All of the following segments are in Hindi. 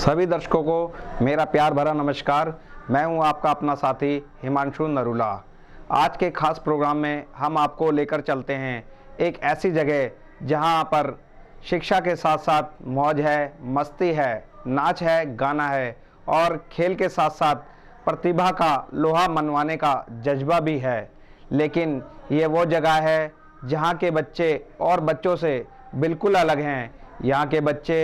सभी दर्शकों को मेरा प्यार भरा नमस्कार। मैं हूं आपका अपना साथी हिमांशु नरूला। आज के खास प्रोग्राम में हम आपको लेकर चलते हैं एक ऐसी जगह जहां पर शिक्षा के साथ साथ मौज है, मस्ती है, नाच है, गाना है और खेल के साथ साथ प्रतिभा का लोहा मनवाने का जज्बा भी है। लेकिन ये वो जगह है जहां के बच्चे और बच्चों से बिल्कुल अलग हैं। यहाँ के बच्चे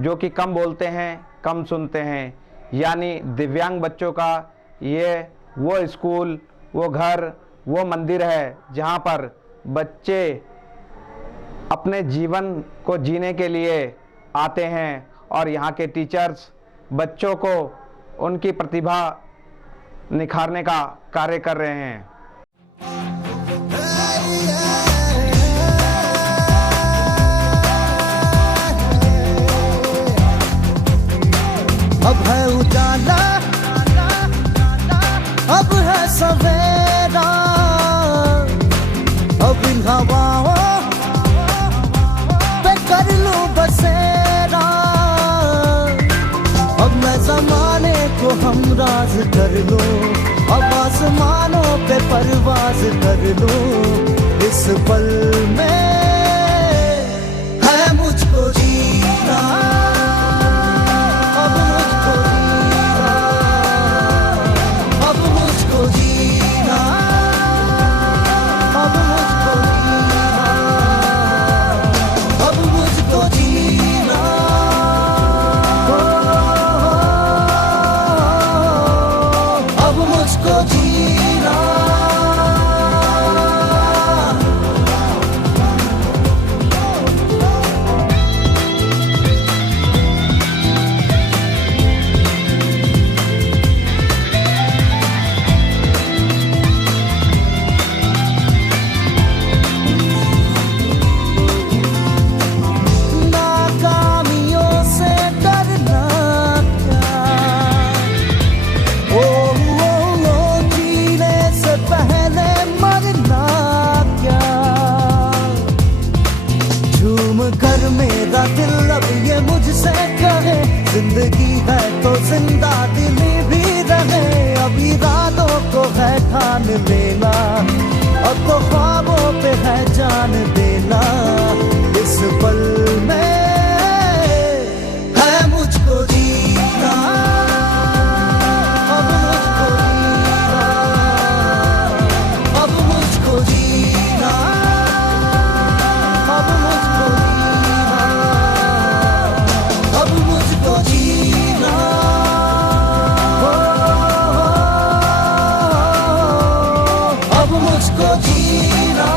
जो कि कम बोलते हैं, कम सुनते हैं, यानी दिव्यांग बच्चों का ये वो स्कूल, वो घर, वो मंदिर है जहाँ पर बच्चे अपने जीवन को जीने के लिए आते हैं और यहाँ के टीचर्स बच्चों को उनकी प्रतिभा निखारने का कार्य कर रहे हैं। अब है उजाला, अब है सवेरा, अब इन हवाओं पे कर लूं बसेरा। अब मैं ज़माने को हमराज कर लूं, अब आसमानों पे परवाज कर लूं। इस पल में है मुझको जीना, जिंदगी है तो जिंदा दिली भी रहे। अभी रातों को है ठान लेना, अब तो ख्वाबों पे है जान देना। इस पल में है मुझको जीना, अब मुझको जीना, अब मुझको जीना, अब मुझको जीना, अब मुझको जीना।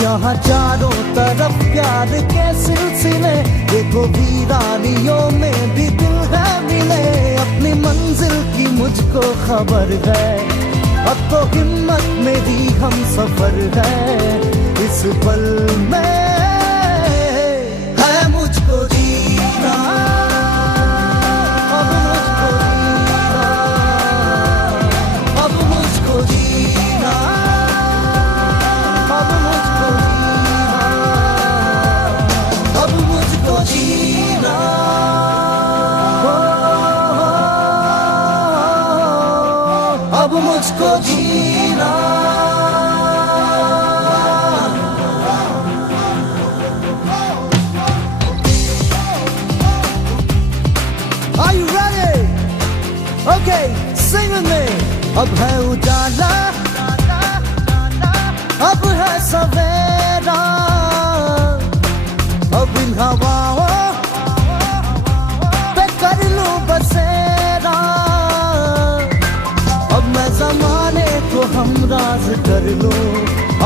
यहाँ चारों तरफ प्यार के सिलसिले, देखो वीरानियों में भी दिल है मिले। अपनी मंजिल की मुझको खबर है, अब तो हिम्मत मेरी हम सफर है। इस पल में है मुझको जीना, अब मुझको जीना, अब मुझको जीना, अब मुझको जीना, अब मुझको जीना। Are you ready? Okay, sing with me. अब है उजाला, अब है सवेरा, अब इन हवाओं पे कर लूं बसेरा। अब मैं ज़माने को हमराज कर लूं,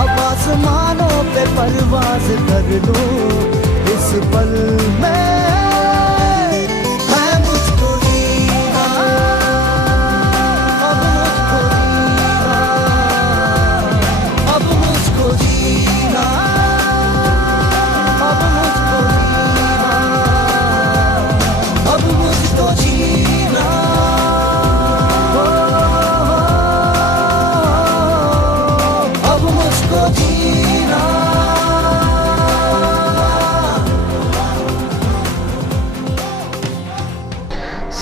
अब आसमानों पे परवाज कर लूं इस पल में है मुझको जीना, अब मुझको जीना, अब मुझको जीना, अब मुझको जीना, अब मुझको जीना।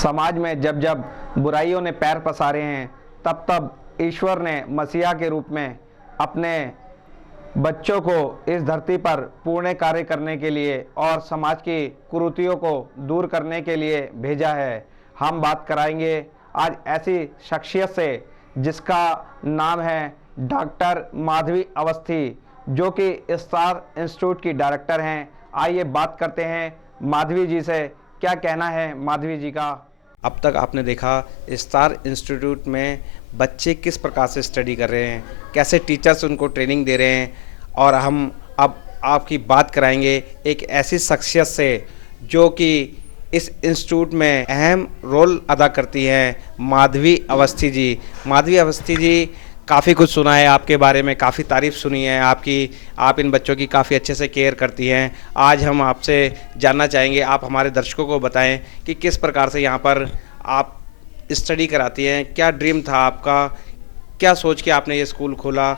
समाज में जब जब बुराइयों ने पैर पसारे हैं, तब तब ईश्वर ने मसीहा के रूप में अपने बच्चों को इस धरती पर पूर्ण कार्य करने के लिए और समाज की कुरीतियों को दूर करने के लिए भेजा है। हम बात कराएंगे आज ऐसी शख्सियत से जिसका नाम है डॉक्टर माधवी अवस्थी, जो कि स्टार इंस्टीट्यूट की डायरेक्टर हैं। आइए बात करते हैं माधवी जी से, क्या कहना है माधवी जी का। अब तक आपने देखा स्टार इंस्टीट्यूट में बच्चे किस प्रकार से स्टडी कर रहे हैं, कैसे टीचर्स उनको ट्रेनिंग दे रहे हैं, और हम अब आपकी बात कराएंगे एक ऐसी शख्सियत से जो कि इस इंस्टीट्यूट में अहम रोल अदा करती हैं, माधवी अवस्थी जी। माधवी अवस्थी जी, काफ़ी कुछ सुना है आपके बारे में, काफ़ी तारीफ़ सुनी है आपकी, आप इन बच्चों की काफ़ी अच्छे से केयर करती हैं। आज हम आपसे जानना चाहेंगे, आप हमारे दर्शकों को बताएं कि किस प्रकार से यहाँ पर आप स्टडी कराती हैं, क्या ड्रीम था आपका, क्या सोच के आपने ये स्कूल खोला,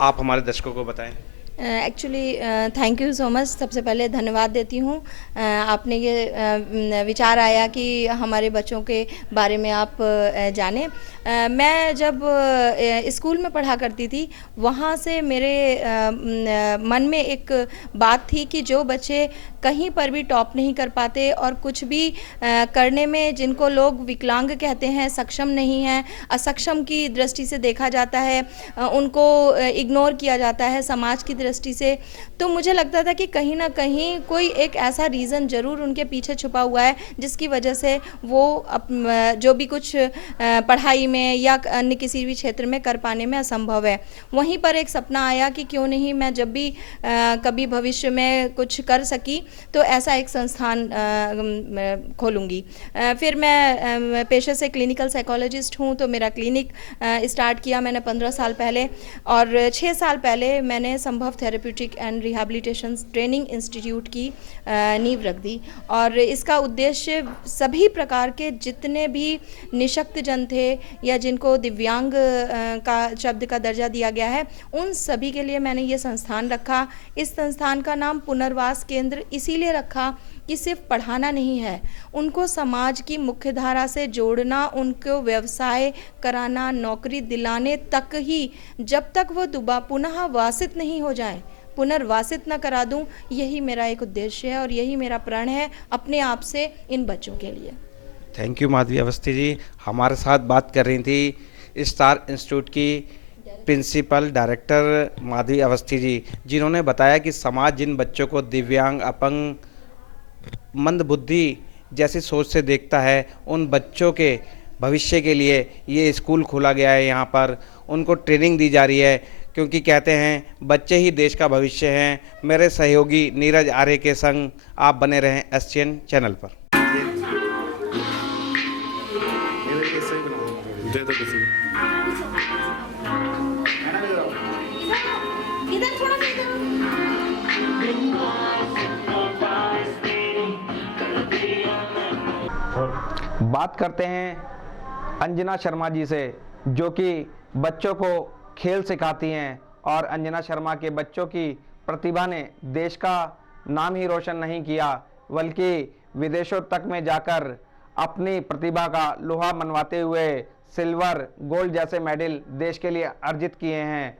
आप हमारे दर्शकों को बताएं। Actually thank you so much. सबसे पहले धन्यवाद देती हूँ, आपने ये विचार आया कि हमारे बच्चों के बारे में आप जानें। मैं जब स्कूल में पढ़ा करती थी, वहाँ से मेरे मन में एक बात थी कि जो बच्चे कहीं पर भी टॉप नहीं कर पाते और कुछ भी करने में जिनको लोग विकलांग कहते हैं, सक्षम नहीं हैं, असक्षम की दृष्टि से देखा जाता है, उनको इग्नोर किया जाता है समाज की दृष्टि से, तो मुझे लगता था कि कहीं ना कहीं कोई एक ऐसा रीज़न ज़रूर उनके पीछे छुपा हुआ है जिसकी वजह से वो जो भी कुछ पढ़ाई में या अन्य किसी भी क्षेत्र में कर पाने में असंभव है। वहीं पर एक सपना आया कि क्यों नहीं मैं जब भी कभी भविष्य में कुछ कर सकी तो ऐसा एक संस्थान खोलूँगी। फिर मैं पेशे से क्लिनिकल साइकोलॉजिस्ट हूँ, तो मेरा क्लिनिक स्टार्ट किया मैंने 15 साल पहले, और 6 साल पहले मैंने संभव therapeutic and rehabilitation training institute की नींव रख दी। और इसका उद्देश्य सभी प्रकार के जितने भी निशक्त जन थे या जिनको दिव्यांग का शब्द का दर्जा दिया गया है, उन सभी के लिए मैंने ये संस्थान रखा। इस संस्थान का नाम पुनर्वास केंद्र इसीलिए रखा कि सिर्फ पढ़ाना नहीं है, उनको समाज की मुख्य धारा से जोड़ना, उनको व्यवसाय कराना, नौकरी दिलाने तक ही, जब तक वो पुनः वासित नहीं हो जाए, पुनर्वासित न करा दूं, यही मेरा एक उद्देश्य है और यही मेरा प्रण है अपने आप से इन बच्चों के लिए। Thank you Madhavi Awasthi ji. हमारे साथ बात कर रही थी स्टार इंस्टीट्यूट की प्रिंसिपल डायरेक्टर माधवी अवस्थी जी, जिन्होंने बताया कि समाज जिन बच्चों को दिव्यांग, अपंग, मंदबुद्धि जैसी सोच से देखता है, उन बच्चों के भविष्य के लिए ये स्कूल खोला गया है। यहाँ पर उनको ट्रेनिंग दी जा रही है, क्योंकि कहते हैं बच्चे ही देश का भविष्य हैं। मेरे सहयोगी नीरज आर्य के संग आप बने रहें SCN चैनल पर। बात करते हैं अंजना शर्मा जी से, जो कि बच्चों को खेल सिखाती हैं, और अंजना शर्मा के बच्चों की प्रतिभा ने देश का नाम ही रोशन नहीं किया, बल्कि विदेशों तक में जाकर अपनी प्रतिभा का लोहा मनवाते हुए सिल्वर, गोल्ड जैसे मेडल देश के लिए अर्जित किए हैं।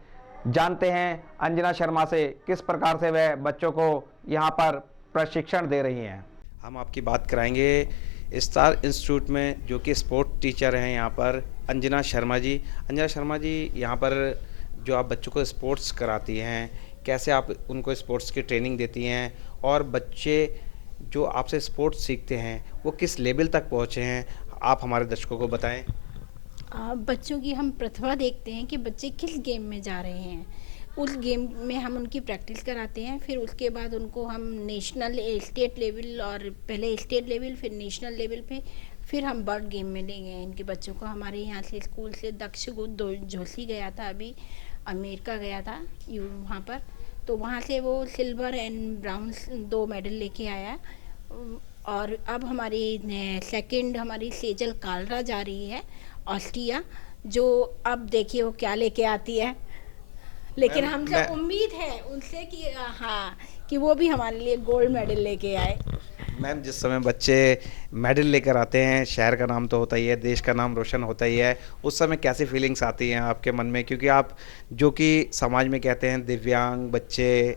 जानते हैं अंजना शर्मा से किस प्रकार से वह बच्चों को यहाँ पर प्रशिक्षण दे रही हैं। हम आपकी बात कराएंगे स्टार इंस्टीट्यूट में, जो कि स्पोर्ट टीचर हैं यहाँ पर, अंजना शर्मा जी। अंजना शर्मा जी, यहाँ पर जो आप बच्चों को स्पोर्ट्स कराती हैं, कैसे आप उनको स्पोर्ट्स की ट्रेनिंग देती हैं, और बच्चे जो आपसे स्पोर्ट्स सीखते हैं वो किस लेवल तक पहुँचे हैं, आप हमारे दर्शकों को बताएं। बच्चों की हम प्रतिभा देखते हैं कि बच्चे किस गेम में जा रहे हैं, उस गेम में हम उनकी प्रैक्टिस कराते हैं। फिर उसके बाद उनको हम नेशनल स्टेट लेवल, और पहले स्टेट लेवल फिर नेशनल लेवल पे फिर हम बर्ड गेम में ले गए इनके बच्चों को। हमारे यहाँ से स्कूल से दक्ष झोसी गया था, अभी अमेरिका गया था वहाँ पर, तो वहाँ से वो सिल्वर एंड ब्राउन 2 मेडल लेके आया। और अब हमारी सेकंड हमारी सेजल कालरा जा रही है ऑस्ट्रिया, जो अब देखिए वो क्या लेके आती है। लेकिन हमसे उम्मीद है उनसे कि हाँ, कि वो भी हमारे लिए गोल्ड मेडल लेके आए। मैम, जिस समय बच्चे मेडल लेकर आते हैं, शहर का नाम तो होता ही है, देश का नाम रोशन होता ही है, उस समय कैसी फीलिंग्स आती हैं आपके मन में? क्योंकि आप जो कि समाज में कहते हैं दिव्यांग बच्चे,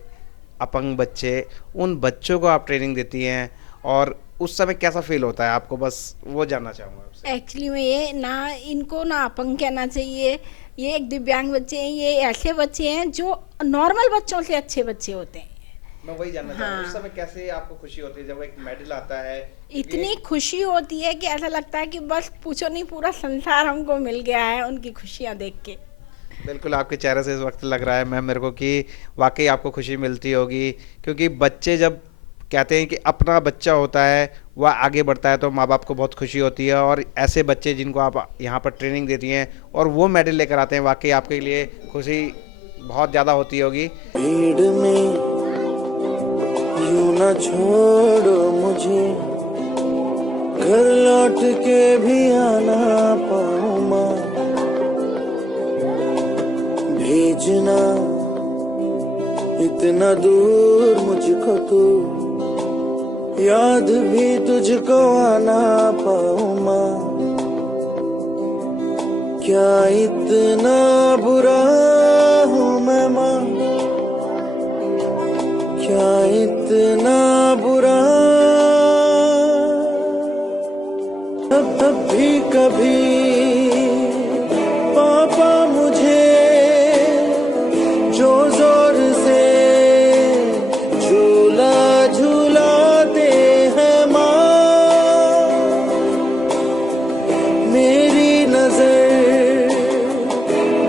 अपंग बच्चे, उन बच्चों को आप ट्रेनिंग देती हैं, और उस समय कैसा फील होता है आपको? बस वो जानना चाहूँगा आपसे। एक्चुअली में ये ना, इनको ना अपंग कहना चाहिए, ये एक दिव्यांग बच्चे हैं। ये ऐसे बच्चे हैं जो नॉर्मल बच्चों से अच्छे बच्चे होते हैं। मैं वही जानना चाहूँगा, हाँ। उस समय कैसे आपको खुशी होती है जब एक मेडल आता है? इतनी खुशी होती है कि ऐसा लगता है कि बस पूछो नहीं, पूरा संसार हमको मिल गया है उनकी खुशियाँ देख के। बिल्कुल, आपके चेहरे से इस वक्त लग रहा है मैम मेरे को कि वाकई आपको खुशी मिलती होगी, क्योंकि बच्चे जब कहते हैं कि अपना बच्चा होता है वह आगे बढ़ता है तो माँ बाप को बहुत खुशी होती है, और ऐसे बच्चे जिनको आप यहाँ पर ट्रेनिंग देती हैं और वो मेडल लेकर आते हैं, वाकई आपके लिए खुशी बहुत ज़्यादा होती होगी। भीड़ में यूं न छोड़ो मुझे, घर लौट के भी आना पाऊं मां, भेजना इतना दूर मुझको तो, याद भी तुझको आना पाऊं मां, क्या इतना बुरा हूँ मैं मां, क्या इतना बुरा, तब भी कभी पापा मुझे जो जोर से झूला झूलाते हैं माँ, मेरी नजर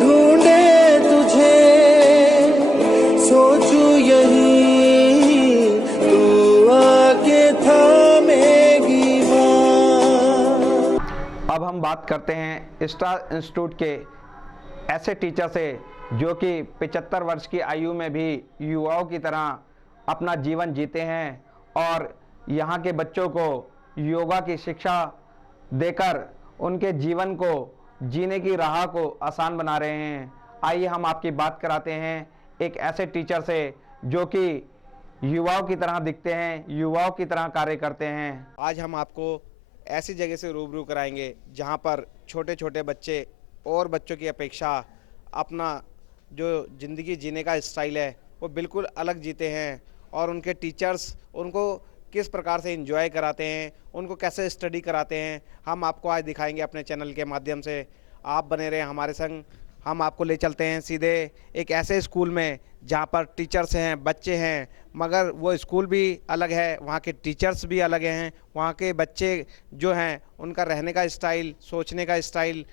ढूंढे तुझे, सोचूं यही तू आके थामेगी माँ। अब हम बात करते हैं स्टार इंस्टीट्यूट के ऐसे टीचर से जो कि 75 वर्ष की आयु में भी युवाओं की तरह अपना जीवन जीते हैं और यहाँ के बच्चों को योगा की शिक्षा देकर उनके जीवन को जीने की राह को आसान बना रहे हैं। आइए हम आपकी बात कराते हैं एक ऐसे टीचर से जो कि युवाओं की तरह दिखते हैं, युवाओं की तरह कार्य करते हैं। आज हम आपको ऐसी जगह से रूबरू कराएंगे जहाँ पर छोटे छोटे बच्चे और बच्चों की अपेक्षा अपना जो ज़िंदगी जीने का स्टाइल है वो बिल्कुल अलग जीते हैं, और उनके टीचर्स उनको किस प्रकार से एंजॉय कराते हैं, उनको कैसे स्टडी कराते हैं, हम आपको आज दिखाएंगे अपने चैनल के माध्यम से। आप बने रहें हमारे संग। हम आपको ले चलते हैं सीधे एक ऐसे स्कूल में जहाँ पर टीचर्स हैं, बच्चे हैं, मगर वो स्कूल भी अलग है, वहाँ के टीचर्स भी अलग हैं, वहाँ के बच्चे जो हैं उनका रहने का स्टाइल, सोचने का स्टाइल,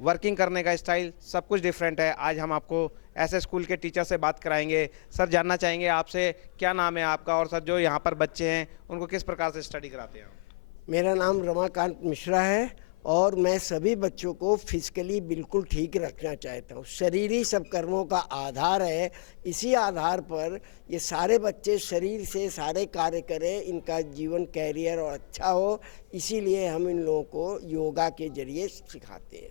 वर्किंग करने का स्टाइल सब कुछ डिफरेंट है। आज हम आपको ऐसे स्कूल के टीचर से बात कराएंगे। सर, जानना चाहेंगे आपसे क्या नाम है आपका, और सर जो यहाँ पर बच्चे हैं उनको किस प्रकार से स्टडी कराते हैं? मेरा नाम रमाकांत मिश्रा है और मैं सभी बच्चों को फिजिकली बिल्कुल ठीक रखना चाहता हूँ। शरीर ही सब कर्मों का आधार है। इसी आधार पर ये सारे बच्चे शरीर से सारे कार्य करें, इनका जीवन कैरियर और अच्छा हो, इसीलिए हम इन लोगों को योगा के जरिए सिखाते हैं।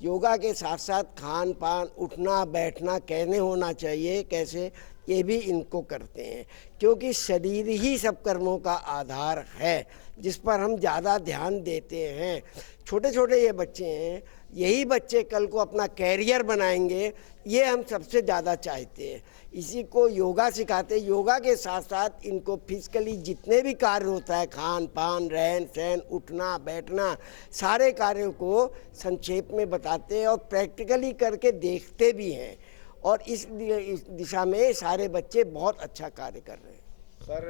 योगा के साथ साथ खान पान, उठना बैठना कैसे होना चाहिए, कैसे, ये भी इनको करते हैं, क्योंकि शरीर ही सब कर्मों का आधार है जिस पर हम ज़्यादा ध्यान देते हैं। छोटे छोटे ये बच्चे हैं, यही बच्चे कल को अपना कैरियर बनाएंगे, ये हम सबसे ज़्यादा चाहते हैं। इसी को योगा सिखाते हैं। योगा के साथ साथ इनको फिजिकली जितने भी कार्य होता है, खान पान, रहन सहन, उठना बैठना, सारे कार्यों को संक्षेप में बताते हैं और प्रैक्टिकली करके देखते भी हैं, और इस दिशा में सारे बच्चे बहुत अच्छा कार्य कर रहे हैं। सर,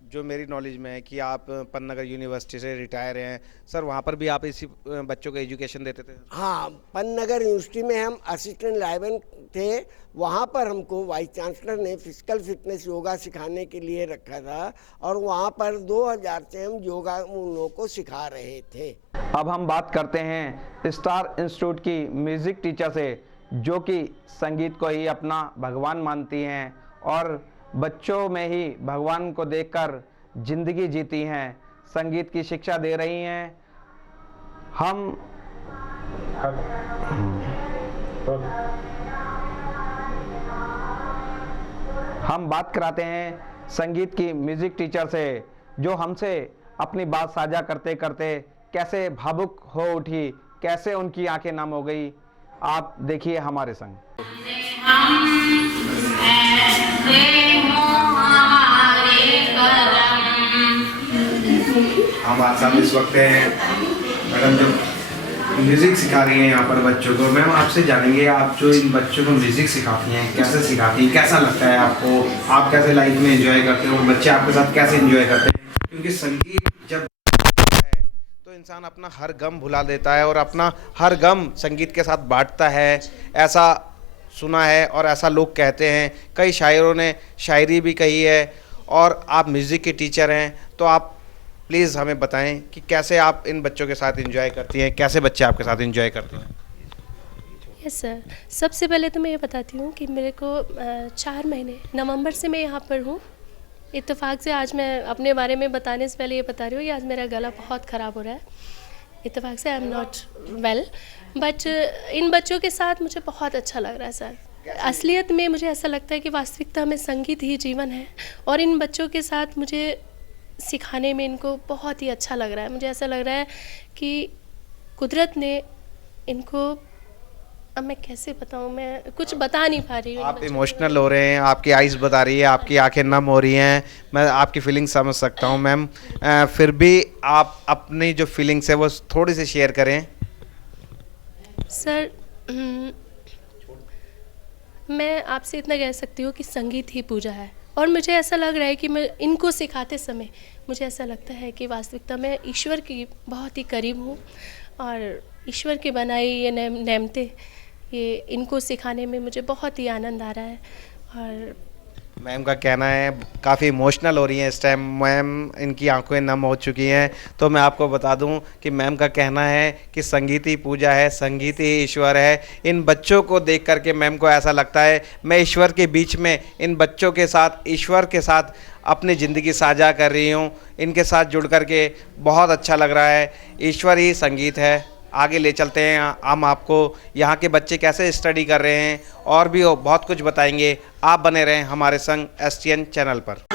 जो मेरी नॉलेज में है कि आप पन्नागर यूनिवर्सिटी से रिटायर हैं सर, वहाँ पर भी आप इसी बच्चों को एजुकेशन देते थे? हाँ, पन्नागर यूनिवर्सिटी में हम असिस्टेंट लाइब्रेरियन थे। वहाँ पर हमको वाइस चांसलर ने फिजिकल फिटनेस योगा सिखाने के लिए रखा था और वहाँ पर 2000 से हम योगा उन लोगों को सिखा रहे थे। अब हम बात करते हैं स्टार इंस्टीट्यूट की म्यूज़िक टीचर से, जो कि संगीत को ही अपना भगवान मानती हैं और बच्चों में ही भगवान को देखकर जिंदगी जीती हैं, संगीत की शिक्षा दे रही हैं। हम बात कराते हैं संगीत की म्यूज़िक टीचर से, जो हमसे अपनी बात साझा करते करते कैसे भावुक हो उठी, कैसे उनकी आंखें नम हो गई। आप देखिए हमारे संग। हम आज साथ इस वक्त हैं मैडम जो म्यूज़िक सिखा रही हैं यहाँ पर बच्चों को। मैम आपसे जानेंगे, आप जो इन बच्चों को म्यूज़िक सिखाती हैं, कैसे सिखाती हैं, कैसा लगता है आपको, आप कैसे लाइफ में एंजॉय करते हो, बच्चे आपके साथ कैसे एंजॉय करते हैं? क्योंकि संगीत जब है तो इंसान अपना हर गम भुला देता है और अपना हर गम संगीत के साथ बांटता है, ऐसा सुना है और ऐसा लोग कहते हैं। कई शायरों ने शायरी भी कही है और आप म्यूज़िक के टीचर हैं, तो आप प्लीज़ हमें बताएं कि कैसे आप इन बच्चों के साथ एंजॉय करती हैं, कैसे बच्चे आपके साथ एंजॉय करते हैं? यस सर, सबसे पहले तो मैं ये बताती हूँ कि मेरे को 4 महीने नवंबर से मैं यहाँ पर हूँ। इत्तेफाक से आज मैं अपने बारे में बताने से पहले ये बता रही हूँ कि आज मेरा गला बहुत ख़राब हो रहा है। इत्तेफाक से I am not well, but in बच्चों के साथ मुझे बहुत अच्छा लग रहा है सर। असलियत में मुझे ऐसा लगता है कि वास्तविकता में संगीत ही जीवन है और इन बच्चों के साथ मुझे सिखाने में इनको बहुत ही अच्छा लग रहा है। मुझे ऐसा लग रहा है कि कुदरत ने इनको, अब मैं कैसे बताऊँ, मैं कुछ बता नहीं पा रही हूँ। आप इमोशनल हो रहे हैं, आपकी आइज़ बता रही है, आपकी आंखें नम हो रही हैं, मैं आपकी फीलिंग समझ सकता हूँ मैम। फिर भी आप अपनी जो फीलिंग्स है वो थोड़ी सी शेयर करें। सर, मैं आपसे इतना कह सकती हूँ कि संगीत ही पूजा है और मुझे ऐसा लग रहा है कि मैं इनको सिखाते समय मुझे ऐसा लगता है कि वास्तविकता में ईश्वर की बहुत ही करीब हूँ और ईश्वर की बनाई ये नेमतें, ये इनको सिखाने में मुझे बहुत ही आनंद आ रहा है। और मैम का कहना है काफ़ी इमोशनल हो रही हैं इस टाइम, मैम इनकी आंखें नम हो चुकी हैं। तो मैं आपको बता दूं कि मैम का कहना है कि संगीत ही पूजा है, संगीत ही ईश्वर है। इन बच्चों को देख करके मैम को ऐसा लगता है मैं ईश्वर के बीच में इन बच्चों के साथ, ईश्वर के साथ अपनी ज़िंदगी साझा कर रही हूँ। इनके साथ जुड़ करके बहुत अच्छा लग रहा है। ईश्वर ही संगीत है। आगे ले चलते हैं, हम आपको यहाँ के बच्चे कैसे स्टडी कर रहे हैं और भी बहुत कुछ बताएंगे। आप बने रहें हमारे संग STN चैनल पर।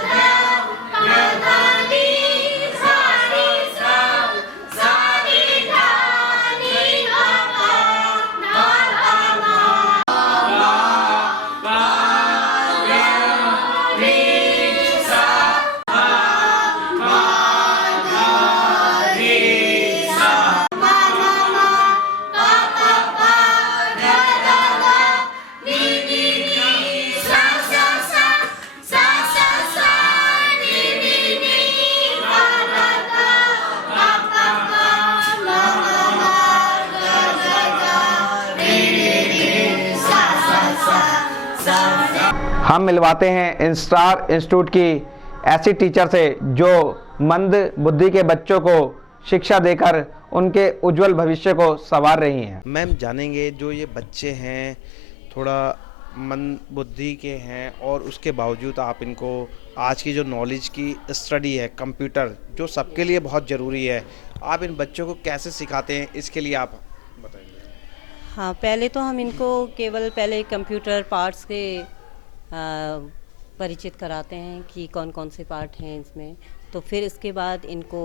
हम मिलवाते हैं स्टार इंस्टीट्यूट की ऐसी टीचर से जो मंद बुद्धि के बच्चों को शिक्षा देकर उनके उज्जवल भविष्य को संवार रही हैं। मैम जानेंगे, जो ये बच्चे हैं थोड़ा मंद बुद्धि के हैं और उसके बावजूद आप इनको आज की जो नॉलेज की स्टडी है, कंप्यूटर जो सबके लिए बहुत ज़रूरी है, आप इन बच्चों को कैसे सिखाते हैं, इसके लिए आप बताइए। हाँ, पहले तो हम इनको केवल पहले कंप्यूटर पार्ट्स के परिचित कराते हैं कि कौन कौन से पार्ट हैं इसमें। तो फिर इसके बाद इनको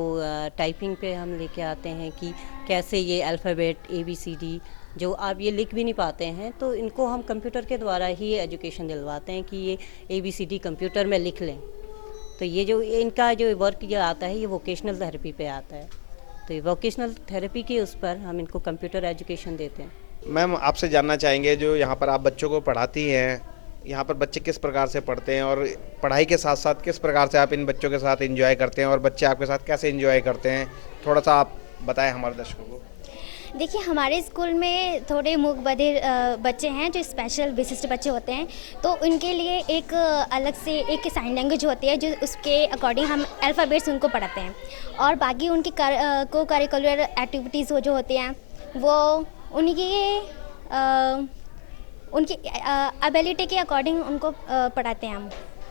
टाइपिंग पे हम लेके आते हैं कि कैसे ये अल्फ़ाबेट ABCD जो आप ये लिख भी नहीं पाते हैं, तो इनको हम कंप्यूटर के द्वारा ही एजुकेशन दिलवाते हैं कि ये ABCD कंप्यूटर में लिख लें। तो ये जो इनका जो वर्क जो आता है ये वोकेशनल थेरेपी पे आता है। तो ये वोकेशनल थेरेपी के उस पर हम इनको कंप्यूटर एजुकेशन देते हैं। मैम आपसे जानना चाहेंगे, जो यहाँ पर आप बच्चों को पढ़ाती हैं, यहाँ पर बच्चे किस प्रकार से पढ़ते हैं और पढ़ाई के साथ साथ किस प्रकार से आप इन बच्चों के साथ एंजॉय करते हैं और बच्चे आपके साथ कैसे एंजॉय करते हैं, थोड़ा सा आप बताएं हमारे दर्शकों को। देखिए, हमारे स्कूल में थोड़े मूक बधिर बच्चे हैं जो स्पेशल विशिष्ट बच्चे होते हैं, तो उनके लिए एक अलग से एक साइन लैंग्वेज होती है जो उसके अकॉर्डिंग हम अल्फ़ाबेट्स उनको पढ़ाते हैं। और बाकी उनकी को करिकुलर एक्टिविटीज़ जो होती हैं वो उनकी एबिलिटी के अकॉर्डिंग उनको पढ़ाते हैं, हम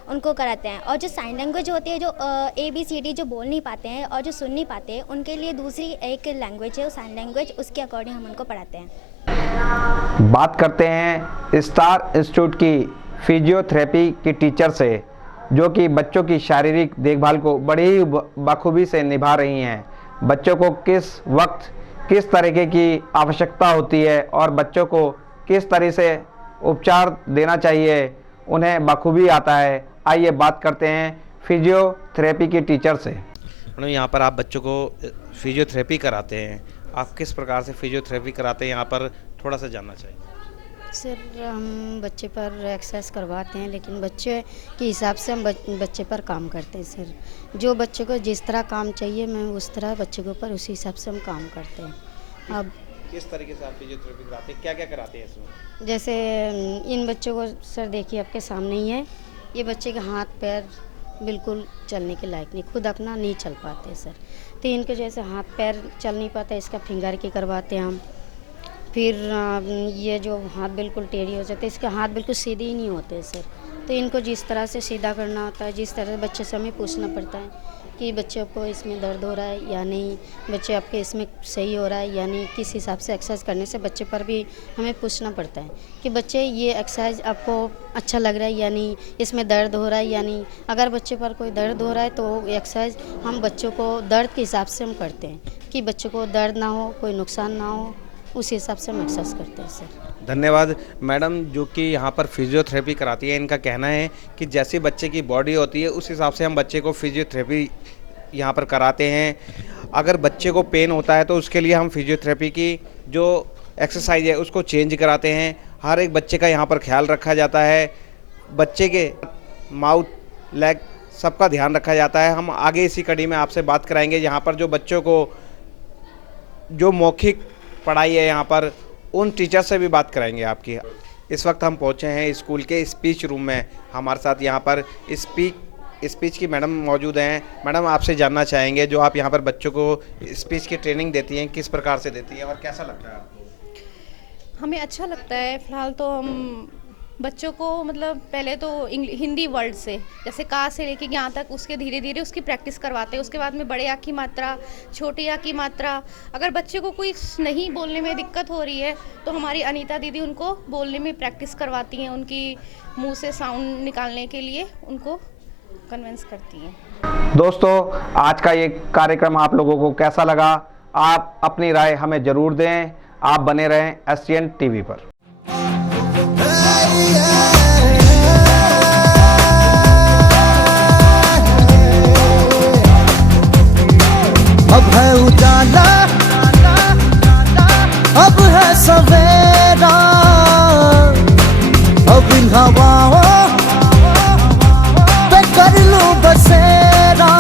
उनको कराते हैं। और जो साइन लैंग्वेज होती है, जो ABCD जो बोल नहीं पाते हैं और जो सुन नहीं पाते हैं, उनके लिए दूसरी एक लैंग्वेज है साइन लैंग्वेज, उसके अकॉर्डिंग हम उनको पढ़ाते हैं। बात करते हैं स्टार इंस्टीट्यूट की फिजियोथेरेपी की टीचर से, जो कि बच्चों की शारीरिक देखभाल को बड़ी ही बखूबी से निभा रही हैं। बच्चों को किस वक्त किस तरीके की आवश्यकता होती है और बच्चों को किस तरह से उपचार देना चाहिए, उन्हें बखूबी आता है। आइए बात करते हैं फिजियोथेरेपी की टीचर से। मैडम, यहाँ पर आप बच्चों को फिजियोथेरेपी कराते हैं, आप किस प्रकार से फिजियोथेरेपी कराते हैं, यहाँ पर थोड़ा सा जानना चाहिए। सर, हम बच्चे पर एक्सरसाइज करवाते हैं, लेकिन बच्चे के हिसाब से हम बच्चे पर काम करते हैं। सर, जो बच्चे को जिस तरह काम चाहिए, मैं उस तरह बच्चे के ऊपर उसी हिसाब से हम काम करते हैं। अब किस तरीके से आप फिजियोथेरेपी कराते हैं, क्या क्या कराते हैं इसमें? जैसे इन बच्चों को सर देखिए आपके सामने ही है, ये बच्चे के हाथ पैर बिल्कुल चलने के लायक नहीं, खुद अपना नहीं चल पाते सर। तो इनके जैसे हाथ पैर चल नहीं पाता, इसका फिंगर की करवाते हैं हम। फिर ये जो हाथ बिल्कुल टेढ़ी हो जाते हैं, इसके हाथ बिल्कुल सीधे ही नहीं होते सर। तो इनको जिस तरह से सीधा करना होता है, जिस तरह से बच्चे से हमें पूछना पड़ता है कि बच्चों को इसमें दर्द हो रहा है या नहीं, बच्चे आपके इसमें सही हो रहा है या नहीं, किस हिसाब से एक्सरसाइज करने से बच्चे पर भी हमें पूछना पड़ता है कि बच्चे ये एक्सरसाइज आपको अच्छा लग रहा है या नहीं, इसमें दर्द हो रहा है या नहीं। अगर बच्चे पर कोई दर्द हो रहा है तो एक्सरसाइज हम बच्चों को दर्द के हिसाब से हम करते हैं कि बच्चों को दर्द ना हो, कोई नुकसान ना हो, उस हिसाब से हम एक्सरसाइज करते हैं सर। धन्यवाद। मैडम जो कि यहाँ पर फिजियोथेरेपी कराती है, इनका कहना है कि जैसी बच्चे की बॉडी होती है उस हिसाब से हम बच्चे को फिजियोथेरेपी यहाँ पर कराते हैं। अगर बच्चे को पेन होता है तो उसके लिए हम फिजियोथेरेपी की जो एक्सरसाइज है उसको चेंज कराते हैं। हर एक बच्चे का यहाँ पर ख्याल रखा जाता है, बच्चे के माउथ, लेग सबका ध्यान रखा जाता है। हम आगे इसी कड़ी में आपसे बात कराएंगे यहाँ पर जो बच्चों को जो मौखिक पढ़ाई है, यहाँ पर उन टीचर से भी बात कराएंगे आपकी। इस वक्त हम पहुँचे हैं स्कूल के स्पीच रूम में। हमारे साथ यहाँ पर स्पीच की मैडम मौजूद हैं। मैडम, आपसे जानना चाहेंगे जो आप यहाँ पर बच्चों को स्पीच की ट्रेनिंग देती हैं, किस प्रकार से देती हैं और कैसा लगता है आपको? हमें अच्छा लगता है। फ़िलहाल तो हम बच्चों को मतलब पहले तो हिंदी वर्ड से, जैसे का से लेके यहाँ तक, उसके धीरे धीरे उसकी प्रैक्टिस करवाते हैं। उसके बाद में बड़े आ की मात्रा, छोटे आ की मात्रा। अगर बच्चे को कोई नहीं बोलने में दिक्कत हो रही है तो हमारी अनीता दीदी उनको बोलने में प्रैक्टिस करवाती हैं, उनकी मुंह से साउंड निकालने के लिए उनको कन्विंस करती हैं। दोस्तों, आज का ये कार्यक्रम आप लोगों को कैसा लगा? आप अपनी राय हमें ज़रूर दें। आप बने रहें SCN TV पर। अब है उजाला, अब है सवेरा, अब इन हवाओं पे कर लूं बसेरा।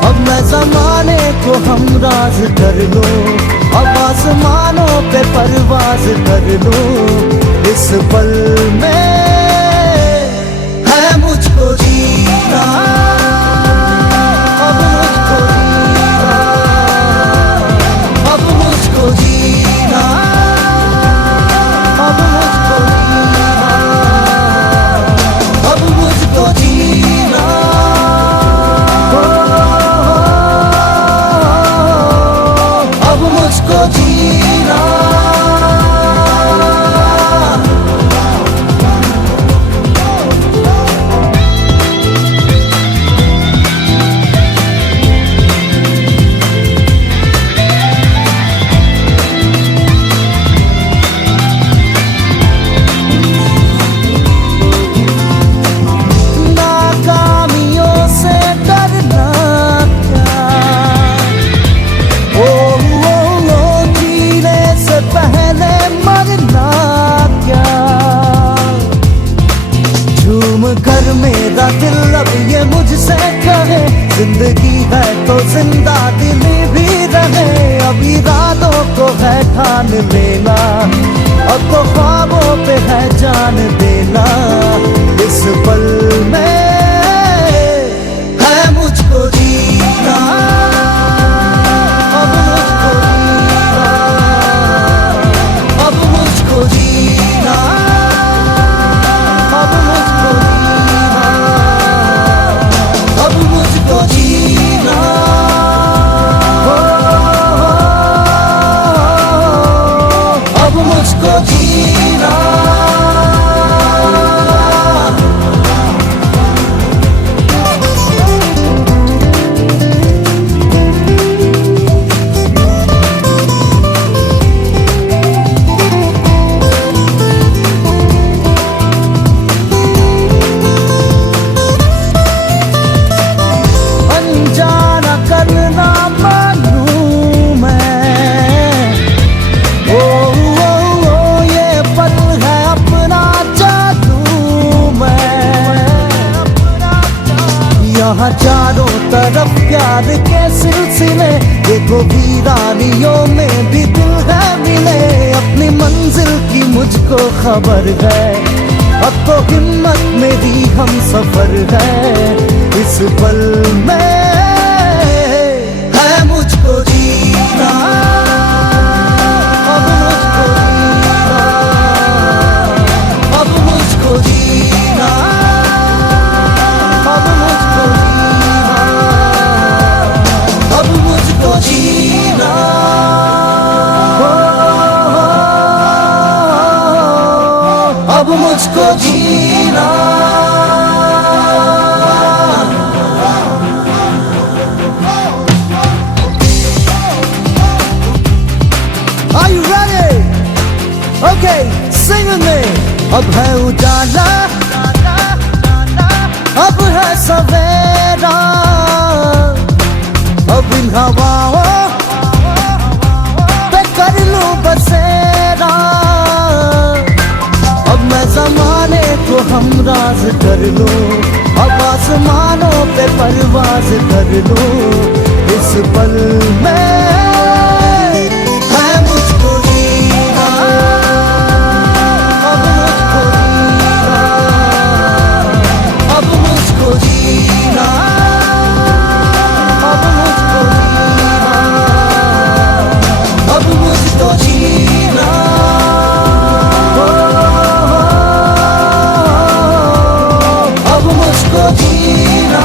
अब मैं ज़माने को हमराज कर लूं, अब आसमानों पे परवाज कर लूं। इस पल में है मुझको जीना, अब मुझको जीना, अब मुझको जीना, अब मुझको जीना, अब मुझको जीना। अब मुझको जीना। मेरा दिल अब ये मुझसे कहे, जिंदगी है तो जिंदा दिली भी रहे। अब इरादों को है ठान लेना, अब तो ख्वाबों पे है जान देना। इस पल में है मुझको जीना, अब मुझको जीना, अब मुझको जीना, अब मुझको जीना, अब मुझको जीना। अनजाना करना मानूं मैं, ओ ये पल है अपना जादू मैं। यहाँ चारों तरफ प्यार के सिलसिले, देखो वीरानियों में भी दिल है मिले। अपनी मंजिल की मुझको खबर है, अब तो हिम्मत मेरी हम सफर है। इस पल में है मुझको जीना, अब मुझको जीना, अब मुझको जीना, अब मुझको जीना, अब मुझको जीना, अब मुझको जीना। Are you ready? Okay, sing with me. अब है उजाला, अब है सवेरा, अब इन हवाओं पे कर लूं बसेरा। अब मैं ज़माने को हमराज कर लूं, अब आसमानों पे परवाज कर लूं। इस पल में है मुझको जीना, अब मुझको जीना, अब मुझको जीना, अब मुझको जीना, अब मुझको जीना, अब मुझको जीना।